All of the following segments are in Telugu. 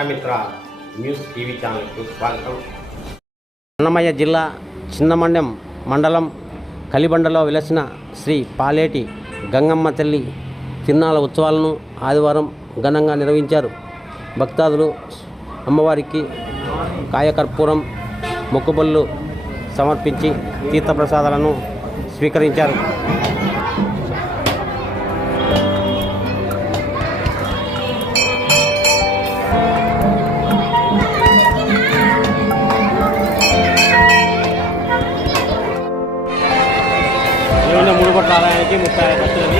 ప్రజామిత్ర న్యూస్ టీవీ ఛానల్కు స్వాగతం. అన్నమయ్య జిల్లా చిన్నమండెం మండలం కలిబండలో వెలసిన శ్రీ పాలేటి గంగమ్మ తల్లి తిరునాళ్ళ ఉత్సవాలను ఆదివారం ఘనంగా నిర్వహించారు. భక్తాదులు అమ్మవారికి కాయకర్పూరం మొక్కుబళ్ళు సమర్పించి తీర్థప్రసాదాలను స్వీకరించారు. ముడుగొట్ల ఆలయానికి 30 భక్తులని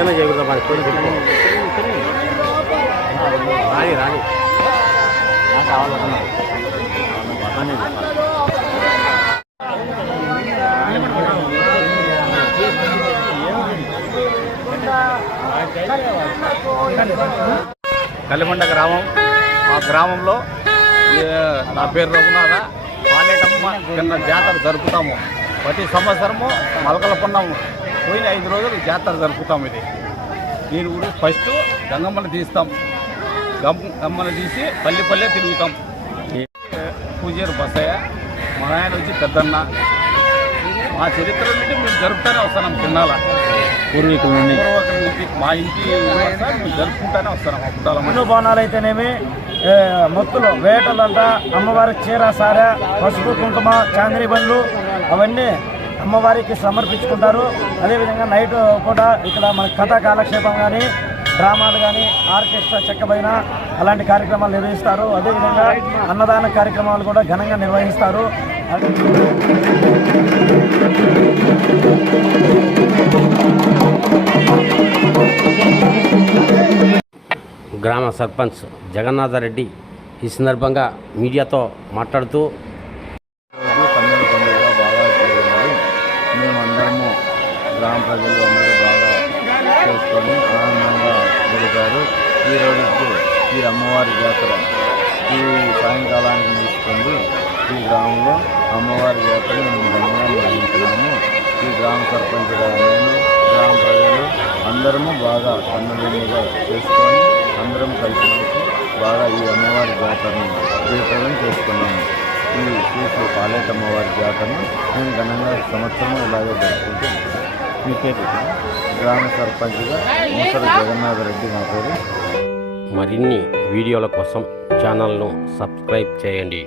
ఏమైనా చేయకూడదు రాని రాని కలిమండ గ్రామం. ఆ గ్రామంలో నా పేరు రఘునాథ. పాలేటమ్మ కింద జాతర జరుపుతాము. ప్రతి సంవత్సరము మలకలపన్నాము పోయిన 5 రోజులు జాతర జరుపుతాం. దీని గురించి ఫస్ట్ గంగమ్మని తీస్తాం. గమ్మని తీసి పల్లె తిరుగుతాం. పూజారి బసయ్య, మా ఆయన వచ్చి పెద్దన్న. మా చరిత్ర నుండి మేము జరుపుతూనే వస్తున్నాం. తిన్నాల పూర్వీకుల నుండి మా ఇంటి మేము జరుపుకుంటూనే వస్తున్నాం. అప్పుడు బోనాలు అయితేనేమి, మొత్తులు, వేటలంట, అమ్మవారికి చీర సారె, పసుపు కుంకుమ, చాందిని బండ్లు అవన్నీ అమ్మవారికి సమర్పించుకుంటారు. అదేవిధంగా నైట్ కూడా ఇక్కడ మన కథా కాలక్షేపం కానీ, డ్రామాలు కానీ, ఆర్కెస్ట్రా చెక్కబైన అలాంటి కార్యక్రమాలు నిర్వహిస్తారు. అదేవిధంగా అన్నదాన కార్యక్రమాలు కూడా ఘనంగా నిర్వహిస్తారు. గ్రామ సర్పంచ్ జగన్నాథరెడ్డి ఈ సందర్భంగా మీడియాతో మాట్లాడుతూ మేమందరము గ్రామ ప్రజలు అందరూ బాగా చేసుకొని ఆనందంగా గడిపారు. ఈ రోజుకి ఈ అమ్మవారి జాతర ఈ సాయంకాలానికి ముగుస్తుంది. ఈ గ్రామంలో అమ్మవారి జాతర మేము ఘనంగా నిర్వహించున్నాము. ఈ గ్రామ సర్పంచ్గా నేను, గ్రామ ప్రజలు అందరము బాగా కన్నులెన్నుగా చేసుకొని అందరం కలిసి బాగా ఈ అమ్మవారి జాతరను జయప్రదం చేసుకున్నాము. ఈ శ్రీ పాలేటమ్మవారి జాతరను నేను ఘనంగా సంవత్సరం ఇలాగే జరుపుకుంటూ మీ పేరు గ్రామ సర్పంచ్గా ముసలి జగన్నాథరెడ్డి నా పేరు. మరిన్ని వీడియోల కోసం ఛానల్ను సబ్స్క్రైబ్ చేయండి.